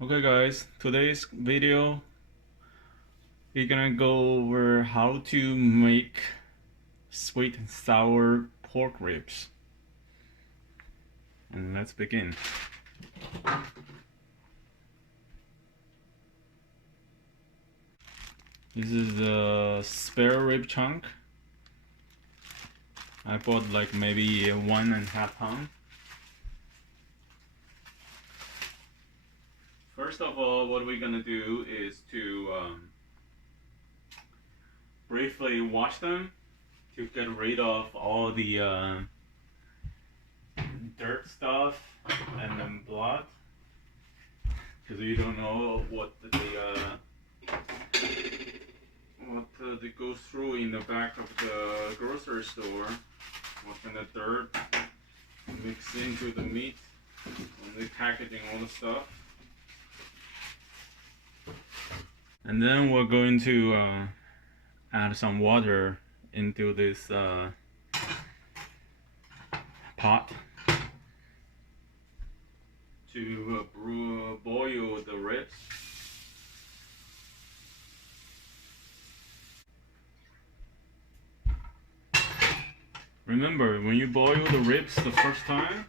Okay guys, today's video we're gonna go over how to make sweet and sour pork ribs. And let's begin. This is a spare rib chunk. I bought like maybe 1.5 pounds. First of all, what we're gonna do is to briefly wash them to get rid of all the dirt stuff and then blood, because you don't know what they go through in the back of the grocery store, what kind of dirt mix into the meat and the packaging, all the stuff. And then we're going to add some water into this pot to boil the ribs. Remember, when you boil the ribs the first time,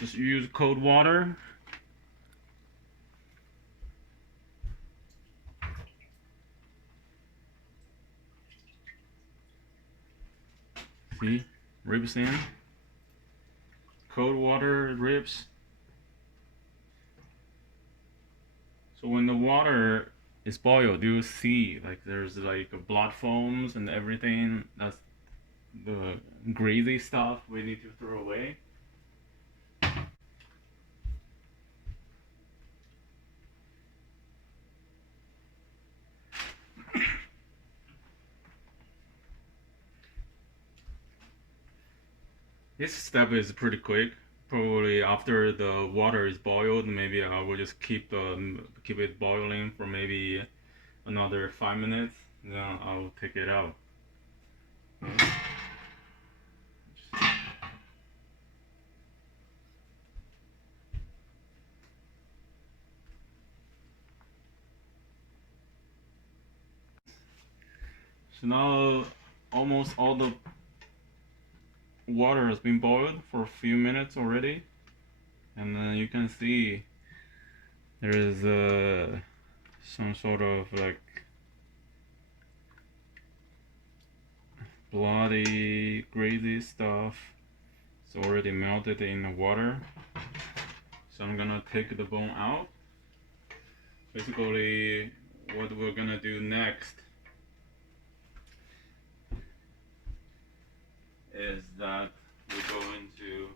just use cold water. See, ribs in. Cold water ribs. So when the water is boiled, you see like there's like blood foams and everything. That's the greasy stuff we need to throw away. This step is pretty quick. Probably after the water is boiled, maybe I will just keep it boiling for maybe another 5 minutes. Then I'll take it out. So now almost all the water has been boiled for a few minutes already, and you can see there is some sort of like bloody, greasy stuff. It's already melted in the water. So I'm gonna take the bone out. Basically, what we're gonna do next is that we're going to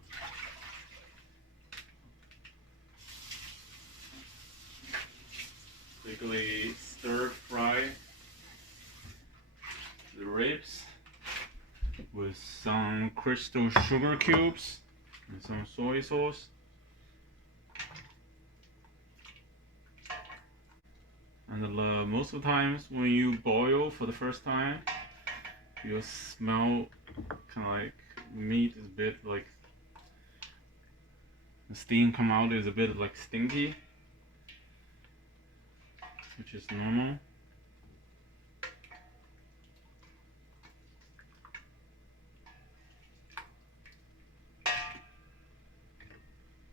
quickly stir fry the ribs with some crystal sugar cubes and some soy sauce. And most of the times when you boil for the first time, you'll smell kind of like meat is a bit like the steam come out is a bit like stinky, which is normal.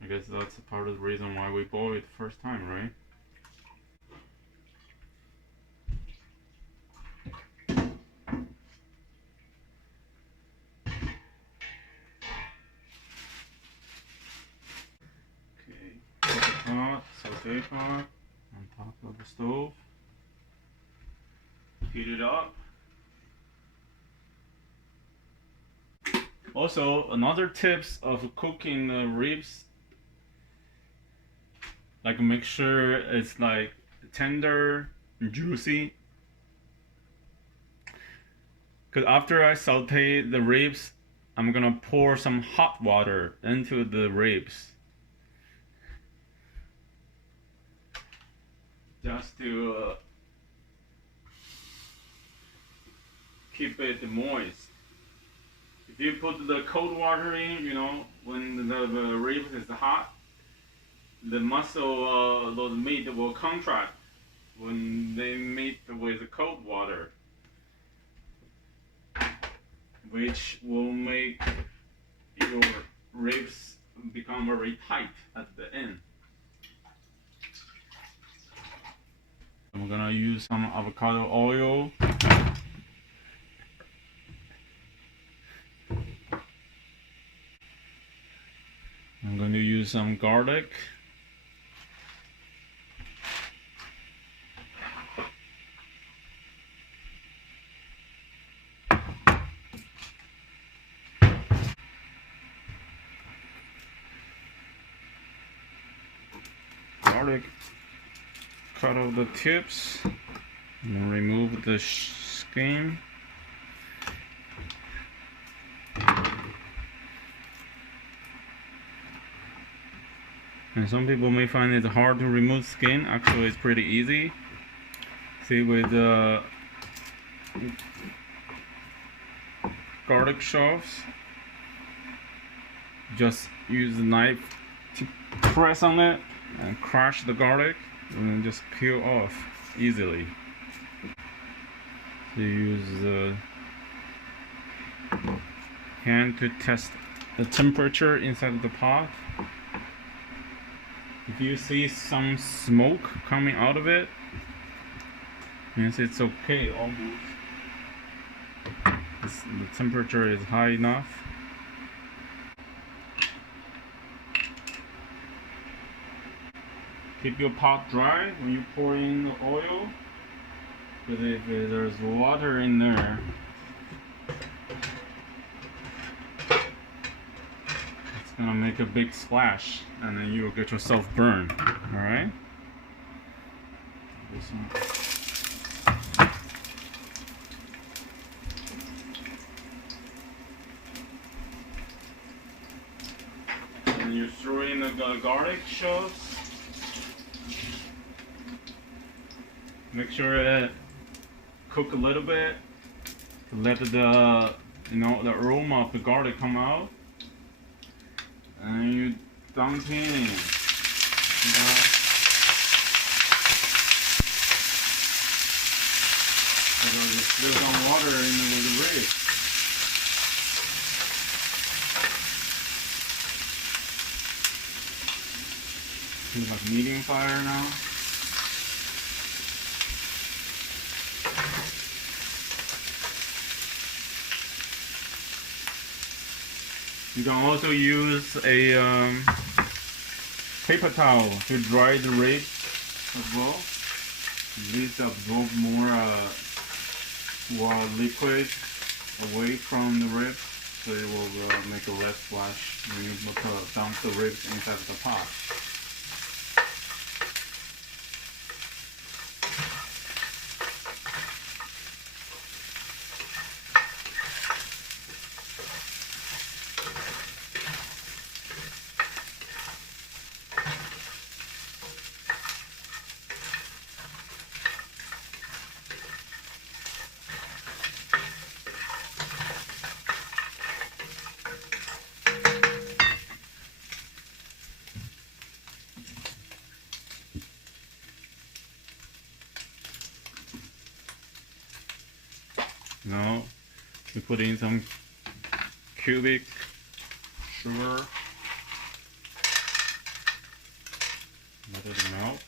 I guess that's a part of the reason why we boil it the first time, right? Okay, put the pot, saute pot on top of the stove. Heat it up. Also, another tips of cooking the ribs, like make sure it's like tender and juicy. Because after I saute the ribs, I'm gonna pour some hot water into the ribs, just to keep it moist If you put the cold water in, you know, when the ribs is hot, the muscle, those meat will contract when they meet with cold water, which will make your ribs become very tight at the end. I'm gonna use some avocado oil. I'm going to use some garlic. Garlic, cut off the tips and remove the skin. And some people may find it hard to remove skin. Actually, it's pretty easy. See, with the garlic shoves, just use the knife to press on it and crush the garlic, and then just peel off easily. So you use the hand to test the temperature inside the pot. If you see some smoke coming out of it, means it's okay almost. The temperature is high enough. Keep your pot dry when you pour in the oil, because if there's water in there, it's gonna make a big splash, and then you'll get yourself burned. All right. And you throw in the garlic shoves. Make sure it cook a little bit to let the the aroma of the garlic come out, and you dump in. There's still some water in the ribs. It's like medium fire now. You can also use a paper towel to dry the ribs as well. These absorb more liquid away from the ribs, so it will make a less splash when you dump the ribs inside the pot. Now you put in some cubic sugar, let it melt.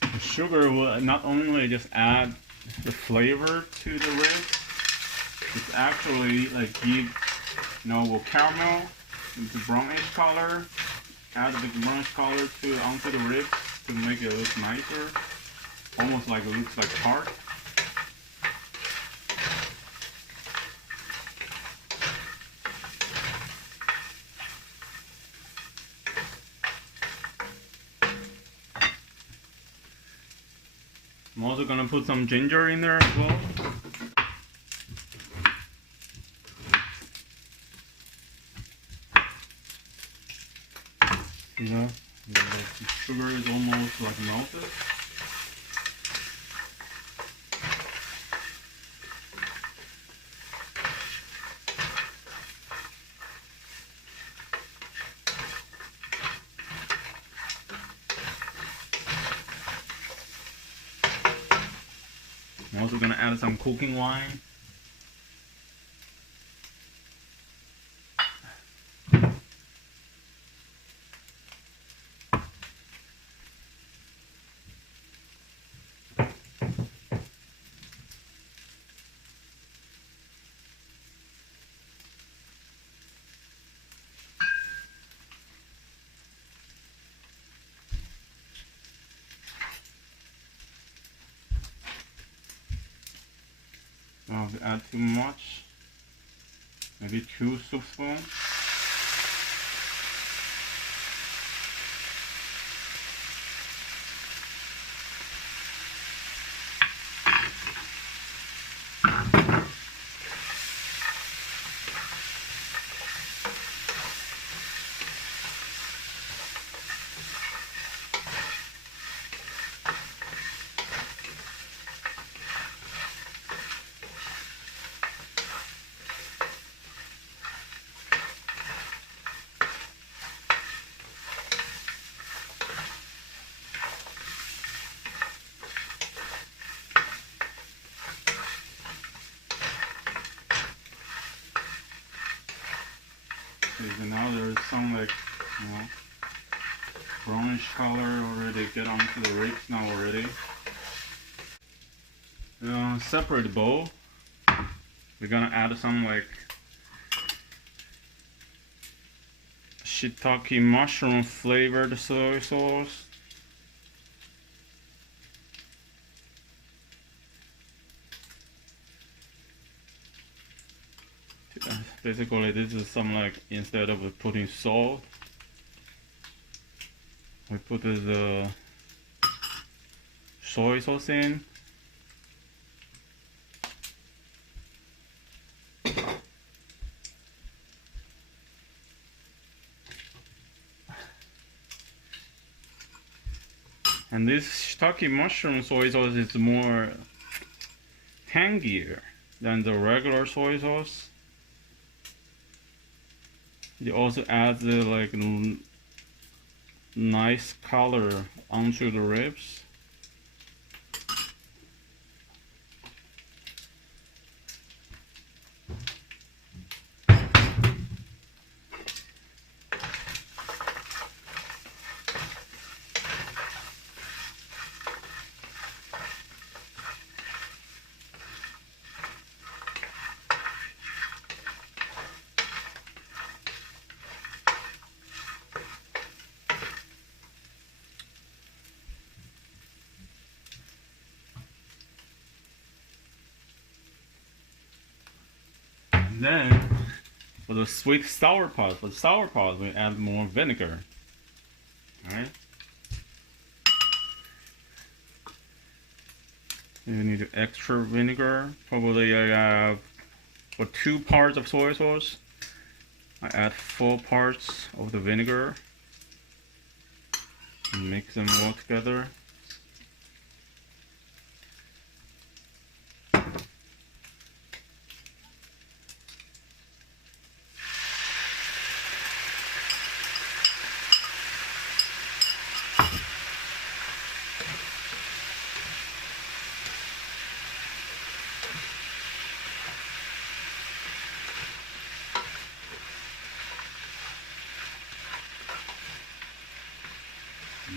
The sugar will not only just add the flavor to the ribs, it's actually like will caramel with the brownish color, add the brownish color onto the ribs to make it look nicer, almost like it looks like tart. I'm also gonna put some ginger in there as well. The sugar is almost like melted. also gonna add some cooking wine. Don't add too much. Maybe 2 soup spoons. So now there's some like, you know, brownish color already get onto the ribs now already. Separate bowl. We're gonna add some like shiitake mushroom flavored soy sauce. Basically, this is some like, instead of putting salt, we put the soy sauce in. And this shiitake mushroom soy sauce is more tangier than the regular soy sauce. It also adds like nice color onto the ribs. Then, for the sweet sour part, we add more vinegar. Alright? You need extra vinegar. Probably I have, for 2 parts of soy sauce, I add 4 parts of the vinegar. And mix them all together.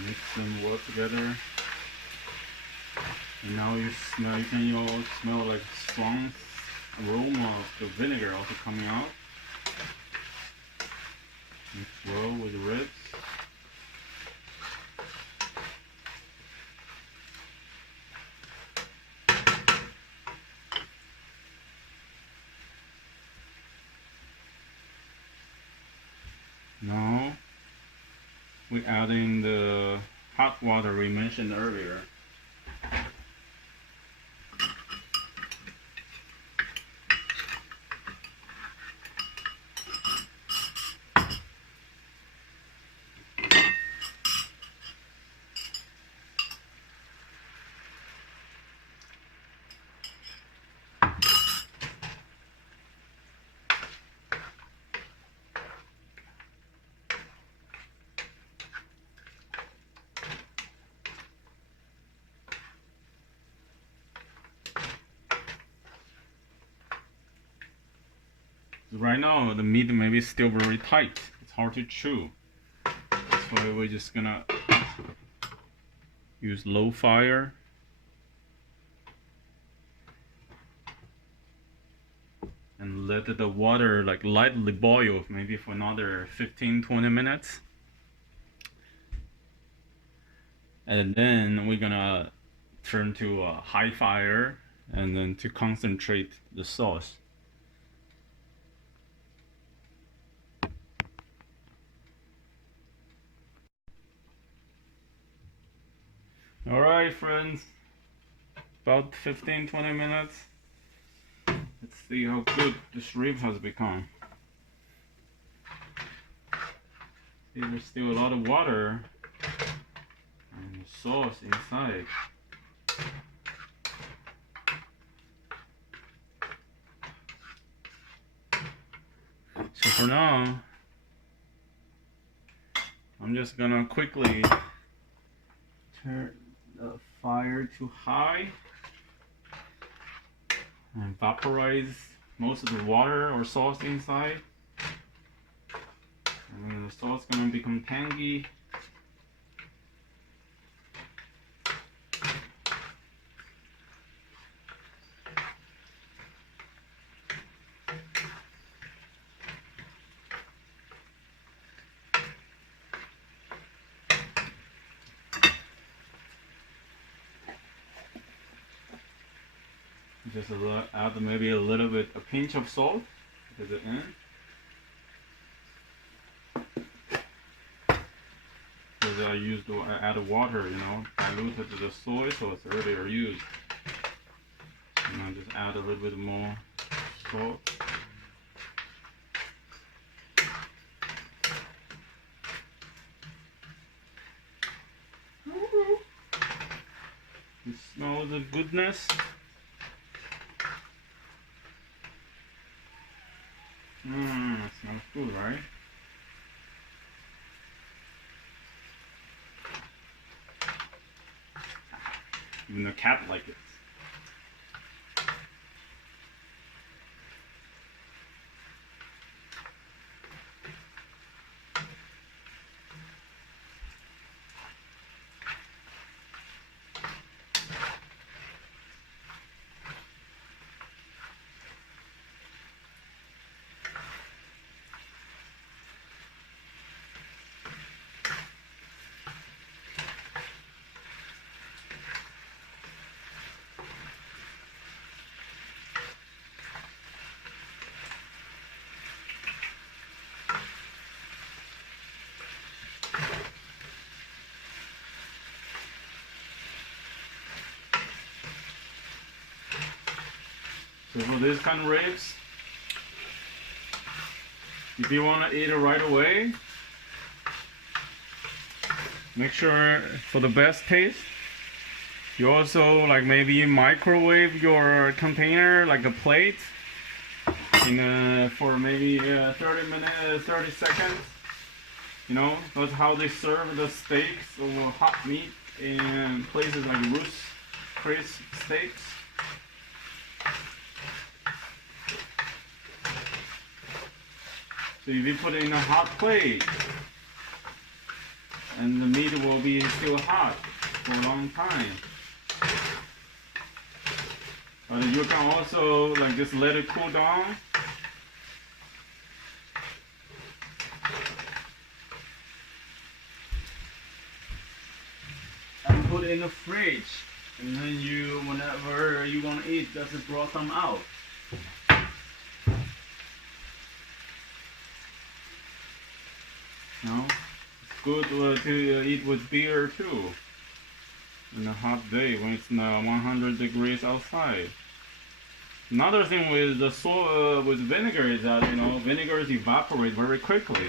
Mix them well together. And now you can all smell like strong aroma of the vinegar also coming out. Mix well with the ribs. Now we add in the hot water we mentioned earlier. Right now the meat maybe is still very tight. It's hard to chew. That's why we're just gonna use low fire. And let the water like lightly boil maybe for another 15-20 minutes. And then we're gonna turn to a high fire and then to concentrate the sauce. Alright friends, about 15-20 minutes. Let's see how good the shrimp has become. See, there's still a lot of water and the sauce inside. So for now, I'm just gonna quickly turn the fire to high and vaporize most of the water or sauce inside. And then the sauce is gonna become tangy. Just add maybe a little bit, a pinch of salt at the end. Because I added water, you know, diluted the soy sauce earlier used. And I just add a little bit more salt. You smell the goodness. It smells good, right? Even the cat likes it. So for this kind of ribs, if you want to eat it right away, make sure for the best taste, you also like maybe microwave your container like a plate for maybe 30 minutes, 30 seconds. You know, that's how they serve the steaks or hot meat in places like Ruth's Chris Steaks. So if you put it in a hot plate, and the meat will be still hot for a long time. But you can also like just let it cool down. And put it in the fridge. And then you, whenever you want to eat, just draw some out. No? It's good to eat with beer too. In a hot day when it's 100 degrees outside. Another thing with the with vinegar is that vinegars evaporate very quickly.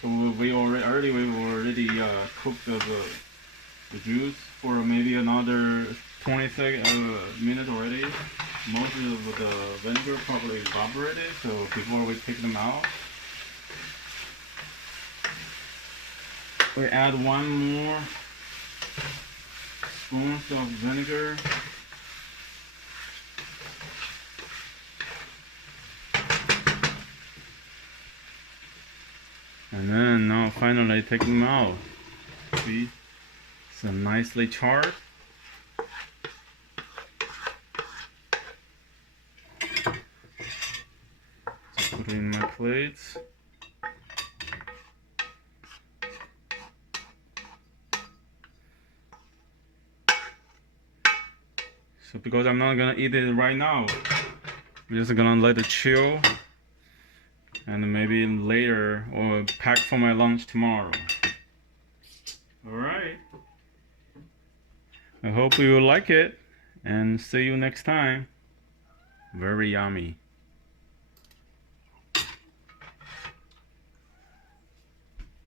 So we've already cooked the juice for maybe another 20 minutes already. Most of the vinegar probably evaporated. So before we take them out, we add one more spoon of vinegar. And then now finally taking them out. See? So nicely charred. So put it in my plates. So because I'm not gonna eat it right now, I'm just gonna let it chill and maybe later or pack for my lunch tomorrow. Alright. I hope you will like it and see you next time. Very yummy.